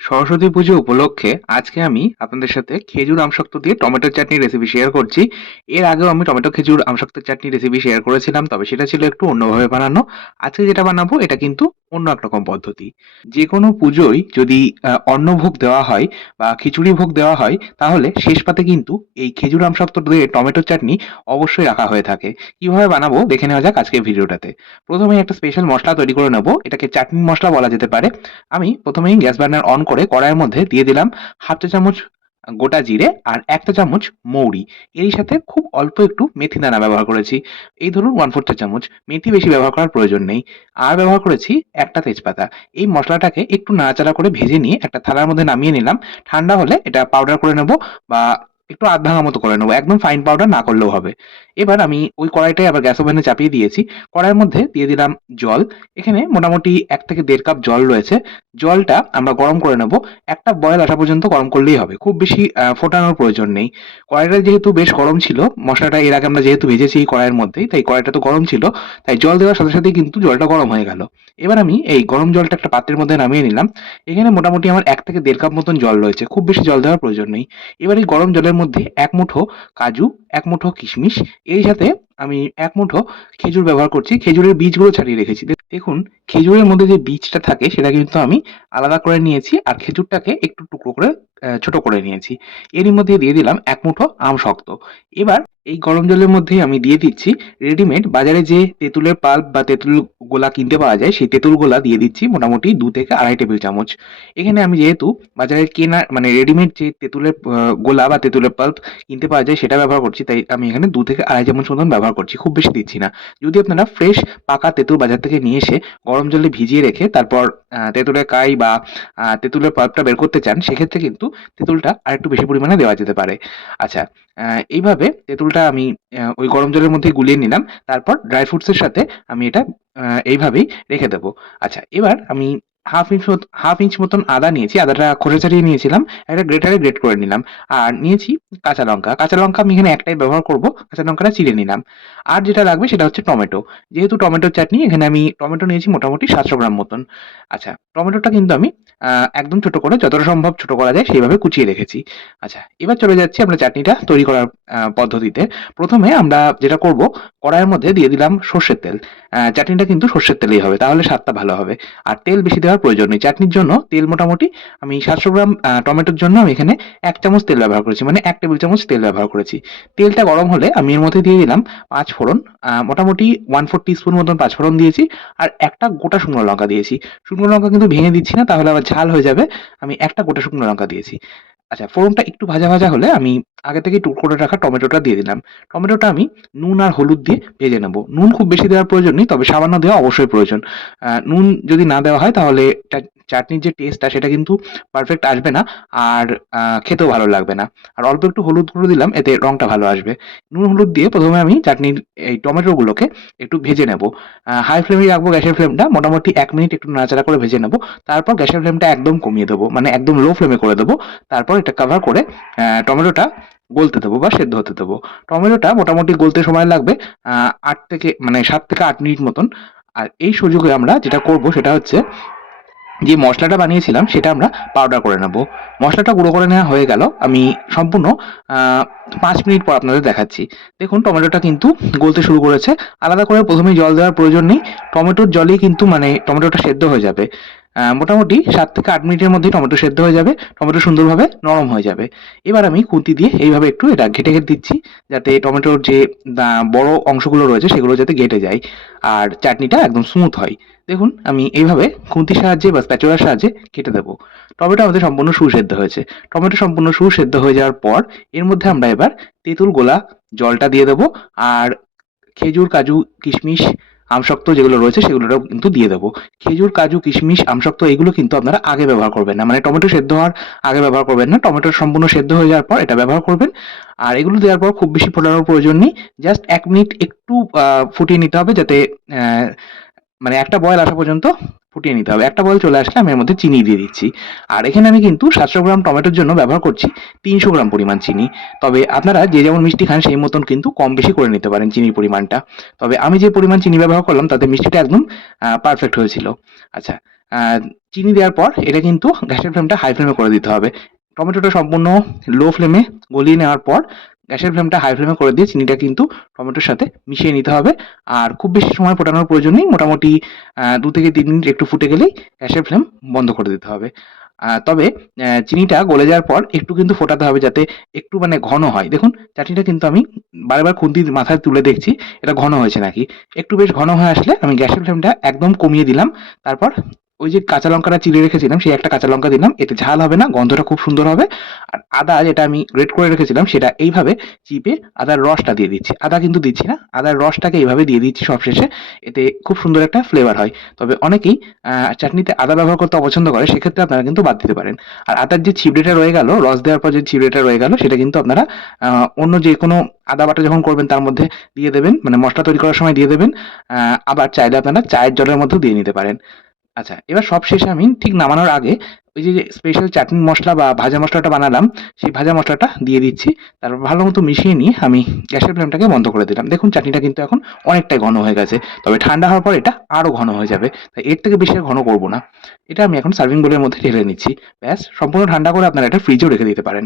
সরস্বতী পুজো উপলক্ষে আজকে আমি আপনাদের সাথে খেজুর আমশক্ত দিয়ে টমেটো চাটনি রেসিপি শেয়ার করছি। এর আগেও আমি টমেটো খেজুর আমশক্ত চাটনি রেসিপি শেয়ার করেছিলাম, তবে সেটা ছিল একটু অন্যভাবে বানানো। আজকে যেটা বানাবো, এটা কিন্তু অন্য এক রকম পদ্ধতি। যে কোনো পুজোয় যদি অন্নভোগ দেওয়া হয় বা খিচুড়ি ভোগ দেওয়া হয়, তাহলে শেষ পাতে কিন্তু এই খেজুর আমসক্ত দিয়ে টমেটো চাটনি অবশ্যই রাখা হয়ে থাকে। কীভাবে বানাবো দেখে নেওয়া যাক আজকের ভিডিওটাতে। প্রথমে একটা স্পেশাল মশলা তৈরি করে নেব, এটাকে চাটনি মশলা বলা যেতে পারে। আমি প্রথমেই গ্যাস বার্নার অন করে কড়াইয়ের মধ্যে দিয়ে দিলাম হাফ চা চামচ গোটা জিরে আর একটা চামচ মৌরি। এর সাথে খুব অল্প একটু মেথি দানা ব্যবহার করেছি। এই ধরুন ওয়ান ফোর চামচ। মেথি বেশি ব্যবহার করার প্রয়োজন নেই। আর ব্যবহার করেছি একটা তেজপাতা। এই মশলাটাকে একটু নাড়াচাড়া করে ভেজে নিয়ে একটা থালার মধ্যে নামিয়ে নিলাম। ঠান্ডা হলে এটা পাউডার করে নেব বা একটু আধ ভাঙা মতো করে নেব। একদম ফাইন পাউডার না করলেও হবে। এবার আমি ওই কড়াইটাই আবার গ্যাস ওভেনে চাপিয়ে দিয়েছি। কড়াইয়ের মধ্যে দিয়ে দিলাম জল। এখানে মোটামুটি এক থেকে দেড় কাপ জল রয়েছে। জলটা আমরা গরম করে নেব। একটা বয়েল আসা পর্যন্ত গরম করলেই হবে। খুব বেশি ফোটানোর প্রয়োজন নেই। কড়াইটা যেহেতু বেশ গরম ছিল, মশলাটা এর আগে আমরা যেহেতু ভেজেছি এই কড়াইয়ের মধ্যেই, তাই কড়াইটা তো গরম ছিল, তাই জল দেওয়ার সাথে সাথেই কিন্তু জলটা গরম হয়ে গেল। এবার আমি এই গরম জলটা একটা পাত্রের মধ্যে নামিয়ে নিলাম। এখানে মোটামুটি আমার এক থেকে দেড় কাপ মতন জল রয়েছে। খুব বেশি জল দেওয়ার প্রয়োজন নেই। এবার এই গরম জলের মধ্যে এক মুঠো কাজু এক মুঠো কিশমিশ। এর সাথে আমি এক মুঠো খেজুর ব্যবহার করছি। খেজুরের বীজগুলো ছাড়িয়ে রেখেছি। দেখুন, খেজুরের মধ্যে যে বীজটা থাকে, সেটা কিন্তু আমি আলাদা করে নিয়েছি আর খেজুরটাকে একটু টুকরো করে ছোট করে নিয়েছি। এরই মধ্যে দিয়ে দিলাম এক মুঠো আম শক্ত এবার এই গরম জলের মধ্যেই আমি দিয়ে দিচ্ছি রেডিমেড বাজারে যে তেঁতুলের পাল্প বা তেঁতুল গোলা কিনতে পাওয়া যায়, সেই তেঁতুল গোলা দিয়ে দিচ্ছি মোটামুটি দু থেকে আড়াই টেবিল চামচ। এখানে আমি যেহেতু বাজারে কেনা মানে রেডিমেড যে তেঁতুলের গোলা বা তেঁতুলের পাল্প কিনতে পাওয়া যায়, সেটা ব্যবহার করছি। তাই আমি এখানে দু থেকে আড়াই চামচ মতন ব্যবহার করছি। খুব বেশি দিচ্ছি না। যদি আপনারা ফ্রেশ পাকা তেঁতুল বাজার থেকে নিয়ে এসে গরম জলে ভিজিয়ে রেখে তারপর তেঁতুলের কাই বা তেঁতুলের পাল্পটা বের করতে চান, সেক্ষেত্রে কিন্তু তেঁতুলটা আরেকটু বেশি পরিমাণে দেওয়া যেতে পারে। আচ্ছা এইভাবে তেঁতুলটা আমি ওই গরম জলের মধ্যে গুলিয়ে নিলাম। তারপর ড্রাই ফ্রুটসের সাথে আমি এটা এইভাবেই রেখে দেবো। আচ্ছা এবার আমি হাফ ইঞ্চ হাফ ইঞ্চ মতন আদা নিয়েছি, আদাটা খোসা ছাড়িয়ে নিয়েছিলাম, একটা গ্রেটারে গ্রেট করে নিলাম, আর নিয়েছি কাঁচা লঙ্কা। কাঁচা লঙ্কা আমি এখানে একটাই ব্যবহার করব, কাঁচা লঙ্কাটা চিড়ে নিলাম। আর যেটা লাগবে সেটা হচ্ছে টমেটো। যেহেতু টমেটোর চাটনি, এখানে আমি টমেটো নিয়েছি মোটামুটি সাতশো গ্রাম মতন। আচ্ছা টমেটোটা কিন্তু আমি একদম ছোট করে, যতটা সম্ভব ছোট করা যায়, সেইভাবে কুচিয়ে রেখেছি। আচ্ছা এবার চলে যাচ্ছি আমরা চাটনিটা তৈরি করার পদ্ধতিতে। প্রথমে আমরা যেটা করব, কড়াইয়ের মধ্যে দিয়ে দিলাম সর্ষের তেল। চাটনিটা কিন্তু সর্ষের তেলেই হবে, তাহলে স্বাদটা ভালো হবে। আর তেল বেশি দেওয়ার প্রয়োজন নেই। চাটনির জন্য তেল মোটামুটি আমি সাতশো গ্রাম টমেটোর জন্য আমি এখানে এক চামচ তেল ব্যবহার করেছি মানে এক টেবিল চামচ তেল ব্যবহার করেছি। তেলটা গরম হলে আমি এর মধ্যে দিয়ে দিলাম পাঁচ ফোড়ন মোটামুটি ওয়ান ফোর টিস্পুন মতন পাঁচ ফোড়ন দিয়েছি আর একটা গোটা শুকনো লঙ্কা দিয়েছি। শুকনো লঙ্কা কিন্তু ভেঙে দিচ্ছি না, তাহলে আবার ঝাল হয়ে যাবে। আমি একটা গোটা শুকনো লঙ্কা দিয়েছি। আচ্ছা ফোড়নটা একটু ভাজা ভাজা হলে আমি আগে থেকে টুক করে রাখা টমেটোটা দিয়ে দিলাম। টমেটোটা আমি নুন আর হলুদ দিয়ে ভেজে নেব। নুন খুব বেশি দেওয়ার প্রয়োজন নেই, তবে সামান্য দেওয়া অবশ্যই প্রয়োজন। নুন যদি না দেওয়া হয় তাহলে চাটনির যে টেস্টটা সেটা কিন্তু পারফেক্ট আসবে না আর খেতেও ভালো লাগবে না। আর অল্প একটু হলুদ গুঁড়ো দিলাম, এতে রংটা ভালো আসবে। নুন হলুদ দিয়ে প্রথমে আমি চাটনির এই টমেটোগুলোকে একটু ভেজে নেব। হাই ফ্লেমে রাখব গ্যাসের ফ্লেমটা মোটামুটি এক মিনিট একটু নাড়াচাড়া করে ভেজে নেব। তারপর গ্যাসের ফ্লেমটা একদম কমিয়ে দেবো মানে একদম লো ফ্লেমে করে দেবো। তারপর এটা কাভার করে টমেটোটা গলতে দেবো বা সেদ্ধ হতে দেবো। টমেটোটা মোটামুটি গলতে সময় লাগবে আট থেকে মানে সাত থেকে আট মিনিট মতন। আর এই সুযোগে আমরা যেটা করব, সেটা হচ্ছে যে মশলাটা বানিয়েছিলাম, সেটা আমরা পাউডার করে নেব। মশলাটা গুঁড়ো করে নেওয়া হয়ে গেল। আমি সম্পূর্ণ পাঁচ মিনিট পর আপনাদের দেখাচ্ছি। দেখুন, টমেটোটা কিন্তু গলতে শুরু করেছে। আলাদা করে প্রথমে জল দেওয়ার প্রয়োজন নেই। টমেটোর জলেই কিন্তু মানে টমেটোটা সেদ্ধ হয়ে যাবে। মোটামুটি সাত থেকে আট মিনিটের মধ্যে টমেটো সেদ্ধ হয়ে যাবে, টমেটো সুন্দরভাবে নরম হয়ে যাবে। এবার আমি খুন্তি দিয়ে এইভাবে একটু এটা ঘেটে ঘেটে দিচ্ছি, যাতে টমেটোর যে বড় অংশগুলো রয়েছে সেগুলো যাতে ঘেটে যায় আর চাটনিটা একদম স্মুথ হয়। দেখুন, আমি এইভাবে খুন্তির সাহায্যে বা স্প্যাচুলার সাহায্যে কেটে দেবো। টমেটো আমাদের সম্পূর্ণ সুসেদ্ধ হয়েছে। টমেটো সম্পূর্ণ সুসেদ্ধ হয়ে যাওয়ার পর, এর মধ্যে আমরা এবার তেঁতুল গোলা জলটা দিয়ে দেবো আর খেজুর, কাজু, কিশমিশ আমশক্ত যেগুলো রয়েছে সেগুলোটাও কিন্তু দিয়ে দেবো। খেজুর, কাজু, কিশমিশ, আমশক্ত এগুলো কিন্তু আপনারা আগে ব্যবহার করবেন না। মানে টমেটো সেদ্ধ হওয়ার আগে ব্যবহার করবেন না। টমেটো সম্পূর্ণ সেদ্ধ হয়ে যাওয়ার পর এটা ব্যবহার করবেন। আর এগুলো দেওয়ার পর খুব বেশি ফোটানোর প্রয়োজন নেই। জাস্ট এক মিনিট একটু ফুটিয়ে নিতে হবে যাতে মানে একটা বয়েল আসা পর্যন্ত ফুটিয়ে নিতে হবে। একটা বয়েল চলে আসলে আমি এর মধ্যে চিনি দিয়ে দিচ্ছি। আর এখানে আমি কিন্তু সাতশো গ্রাম টমেটোর জন্য ব্যবহার করছি তিনশো গ্রাম পরিমাণ চিনি। তবে আপনারা যে যেমন মিষ্টি খান সেই মতন কিন্তু কম বেশি করে নিতে পারেন চিনির পরিমাণটা। তবে আমি যে পরিমাণ চিনি ব্যবহার করলাম তাতে মিষ্টিটা একদম পারফেক্ট হয়েছিল। আচ্ছা চিনি দেওয়ার পর এটা কিন্তু গ্যাসের ফ্লেমটা হাই ফ্লেমে করে দিতে হবে। টমেটোটা সম্পূর্ণ লো ফ্লেমে গলিয়ে নেওয়ার পর গ্যাসের ফ্লেমটা হাই ফ্লেমে করে দিয়ে চিনিটা কিন্তু টমেটোর সাথে মিশিয়ে নিতে হবে। আর খুব বেশি সময় ফোটানোর প্রয়োজন নেই, মোটামুটি দু থেকে তিন মিনিট একটু ফুটে গেলেই গ্যাসের ফ্লেম বন্ধ করে দিতে হবে। তবে চিনিটা গলে যাওয়ার পর একটু কিন্তু ফোটাতে হবে যাতে একটু মানে ঘন হয়। দেখুন, চাটনিটা কিন্তু আমি বারবার খুন্তির মাথায় তুলে দেখছি, এটা ঘন হয়েছে নাকি? একটু বেশ ঘন হয়ে আসলে আমি গ্যাসের ফ্লেমটা একদম কমিয়ে দিলাম। তারপর ওই যে কাঁচা লঙ্কাটা চিড়ে রেখেছিলাম, সেই একটা কাঁচা লঙ্কা দিলাম। এতে ঝাল হবে না, গন্ধটা খুব সুন্দর হবে। আর আদা যেটা আমি গ্রেট করে রেখেছিলাম, সেটা এইভাবে চিপে আদার রসটা দিয়ে দিচ্ছি। আদা কিন্তু দিচ্ছি না, আদার রসটাকে এইভাবে দিয়ে দিচ্ছি সবশেষে। এতে খুব সুন্দর একটা ফ্লেভার হয়। তবে অনেকেই চাটনিতে আদা ব্যবহার করতে অপছন্দ করে, সেক্ষেত্রে আপনারা কিন্তু বাদ দিতে পারেন। আর আদার যে ছিবড়েটা রয়ে গেল, রস দেওয়ার পর যে ছিবড়েটা রয়ে গেল, সেটা কিন্তু আপনারা অন্য যে কোনো আদা বাটা যখন করবেন, তার মধ্যে দিয়ে দেবেন। মানে মশলা তৈরি করার সময় দিয়ে দেবেন। আবার চাইলে আপনারা চায়ের জলের মধ্যেও দিয়ে নিতে পারেন। আচ্ছা এবার সব শেষে আমি ঠিক নামানোর আগে ওই যে স্পেশাল চাটনি মশলা বা ভাজা মশলাটা বানালাম, সেই ভাজা মশলাটা দিয়ে দিচ্ছি। তারপর ভালো মতো মিশিয়ে নিয়ে আমি গ্যাসের ফ্লেমটাকে বন্ধ করে দিলাম। দেখুন চাটনিটা কিন্তু এখন অনেকটাই ঘন হয়ে গেছে, তবে ঠান্ডা হওয়ার পর এটা আরও ঘন হয়ে যাবে। তাই এর থেকে বেশি ঘন করব না। এটা আমি এখন সার্ভিং বোলের মধ্যে ঢেলে নিচ্ছি। ব্যাস, সম্পূর্ণ ঠান্ডা করে আপনারা এটা ফ্রিজেও রেখে দিতে পারেন।